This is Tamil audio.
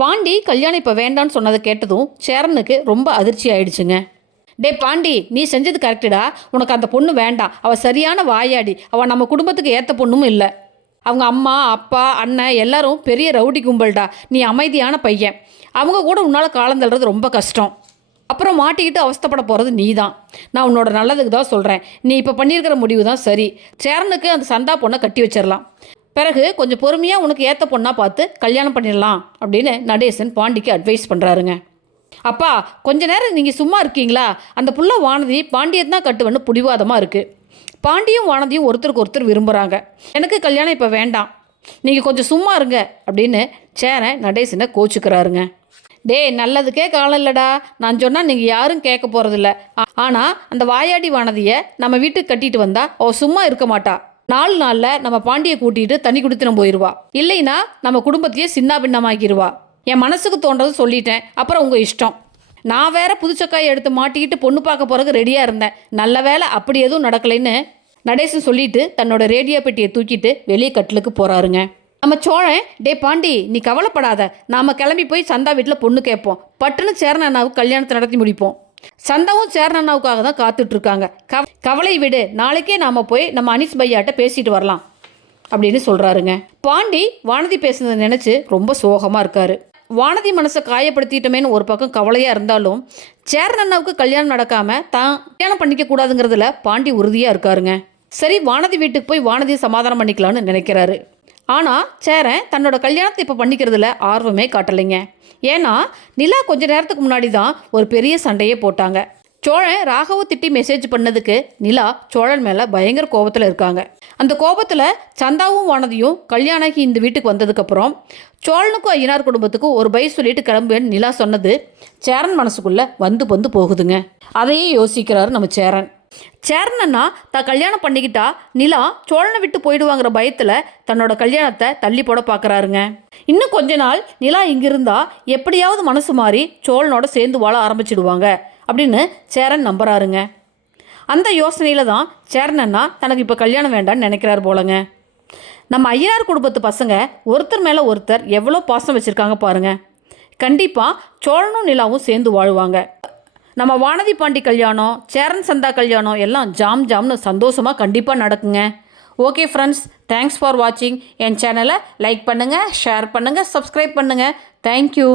பாண்டி கல்யாணம் இப்போ வேண்டான்னு சொன்னதை கேட்டதும் சேரனுக்கு ரொம்ப அதிர்ச்சி ஆயிடுச்சுங்க. டே பாண்டி, நீ செஞ்சது கரெக்டுடா. உனக்கு அந்த பொண்ணு வேண்டாம். அவள் சரியான வாயாடி. அவள் நம்ம குடும்பத்துக்கு ஏற்ற பொண்ணும் இல்லை. அவங்க அம்மா அப்பா அண்ணன் எல்லாரும் பெரிய ரவுடி கும்பல்டா. நீ அமைதியான பையன். அவங்க கூட உன்னால் காலம் தள்ளுறது ரொம்ப கஷ்டம். அப்புறம் மாட்டிக்கிட்டு அவஸ்தைப்பட போகிறது நீ தான். நான் உன்னோட நல்லதுக்கு தான் சொல்கிறேன். நீ இப்போ பண்ணியிருக்கிற முடிவு தான் சரி. சேரனுக்கு அந்த சந்தா பொண்ணை கட்டி வச்சிடலாம். பிறகு கொஞ்சம் பொறுமையாக உனக்கு ஏற்ற பொண்ணாக பார்த்து கல்யாணம் பண்ணிடலாம் அப்படின்னு நடேசன் பாண்டிக்கு அட்வைஸ் பண்ணுறாருங்க. அப்பா, கொஞ்ச நேரம் நீங்கள் சும்மா இருக்கீங்களா? அந்த புள்ள வானதி பாண்டியத்தை தான் கட்டுவேன்னு பிடிவாதமாக இருக்குது. பாண்டியும் வானதியும் ஒருத்தருக்கு ஒருத்தர் விரும்புகிறாங்க. எனக்கு கல்யாணம் இப்போ வேண்டாம், நீங்கள் கொஞ்சம் சும்மா இருங்க அப்படின்னு சேரன் நடேசனை கோச்சுக்கிறாருங்க. டே, நல்லதுக்கே காலம் இல்லைடா. நான் சொன்னால் நீங்கள் யாரும் கேட்க போகிறதில்ல. ஆனால் அந்த வாயாடி வானதியை நம்ம வீட்டுக்கு கட்டிட்டு வந்தால் அவள் சும்மா இருக்க மாட்டா. 4 நாளில் நம்ம பாண்டியை கூட்டிகிட்டு தண்ணி குடித்தினம் போயிடுவா. இல்லைன்னா நம்ம குடும்பத்தையே சின்ன பின்னமாக்கிடுவா. என் மனசுக்கு தோன்றது சொல்லிட்டேன். அப்புறம் உங்கள் இஷ்டம். நான் வேற புதுச்சக்காயை எடுத்து மாட்டிக்கிட்டு பொண்ணு பார்க்க போகிறதுக்கு ரெடியாக இருந்தேன். நல்ல வேலை அப்படி எதுவும் நடக்கலைன்னு நடேசன் சொல்லிட்டு தன்னோட ரேடியோ பெட்டியை தூக்கிட்டு வெளியே கட்டிலுக்கு போகிறாருங்க. நம்ம சோழன், டே பாண்டி, நீ கவலைப்படாத. நாம் கிளம்பி போய் சந்தா வீட்டில் பொண்ணு கேட்போம். பட்டுன்னு சேரன் அண்ணாவுக்கு கல்யாணத்தை நடத்தி முடிப்போம். சந்தாவும் சேரன் அண்ணாவுக்காக தான் காத்துட்ருக்காங்க. கவலை விடு. நாளைக்கே நாம் போய் நம்ம அனீஸ் பையாட்ட பேசிட்டு வரலாம் அப்படின்னு சொல்கிறாருங்க. பாண்டி வானதி பேசுனதை நினச்சி ரொம்ப சோகமாக இருக்காரு. வானதி மனசை காயப்படுத்திட்டமேன்னு ஒரு பக்கம் கவலையாக இருந்தாலும் சேரன் அண்ணாவுக்கு கல்யாணம் நடக்காமல் தான் கல்யாணம் பண்ணிக்க கூடாதுங்கிறதுல பாண்டி உறுதியாக இருக்காருங்க. சரி, வானதி வீட்டுக்கு போய் வானதியை சமாதானம் பண்ணிக்கலான்னு நினைக்கிறாரு. ஆனால் சேரன் தன்னோட கல்யாணத்தை இப்போ பண்ணிக்கிறதுல ஆர்வமே காட்டலைங்க. ஏன்னா நிலா கொஞ்ச நேரத்துக்கு முன்னாடி தான் ஒரு பெரிய சண்டையே போட்டாங்க. சோழன் ராகவ திட்டி மெசேஜ் பண்ணதுக்கு நிலா சோழன் மேலே பயங்கர கோபத்தில் இருக்காங்க. அந்த கோபத்தில் சந்தாவும் வானதியும் கல்யாணம் இந்த வீட்டுக்கு வந்ததுக்கப்புறம் சோழனுக்கும் ஐயனார் குடும்பத்துக்கும் ஒரு பை சொல்லிட்டு கிளம்புவேன்னு நிலா சொன்னது சேரன் மனசுக்குள்ளே வந்து போகுதுங்க. அதையே யோசிக்கிறாரு நம்ம சேரன். சேரன் அண்ணா தான் கல்யாணம் பண்ணிக்கிட்டா நிலா சோழனை விட்டு போயிடுவாங்கிற பயத்தில் தன்னோட கல்யாணத்தை தள்ளி போட பார்க்குறாருங்க. இன்னும் கொஞ்ச நாள் நிலா இங்கிருந்தா எப்படியாவது மனசு மாறி சோழனோட சேர்ந்து வாழ ஆரம்பிச்சிடுவாங்க அப்படின்னு சேரன் நம்புறாருங்க. அந்த யோசனையில் தான் சேரன் அண்ணா தனக்கு இப்போ கல்யாணம் வேண்டான்னு நினைக்கிறார் போலங்க. நம்ம ஐயனார் குடும்பத்து பசங்க ஒருத்தர் மேலே ஒருத்தர் எவ்வளோ பாசம் வச்சுருக்காங்க பாருங்கள். கண்டிப்பாக சோழனும் நிலாவும் சேர்ந்து வாழுவாங்க. நம்ம வானதி பாண்டி கல்யாணம், சேரன் சந்தா கல்யாணம் எல்லாம் ஜாம்னு சந்தோஷமாக கண்டிப்பாக நடக்குங்க. ஓகே ஃப்ரெண்ட்ஸ், தேங்க்ஸ் ஃபார் வாட்சிங். என் சேனலை லைக் பண்ணுங்கள், ஷேர் பண்ணுங்கள், சப்ஸ்கிரைப் பண்ணுங்கள். தேங்க்யூ.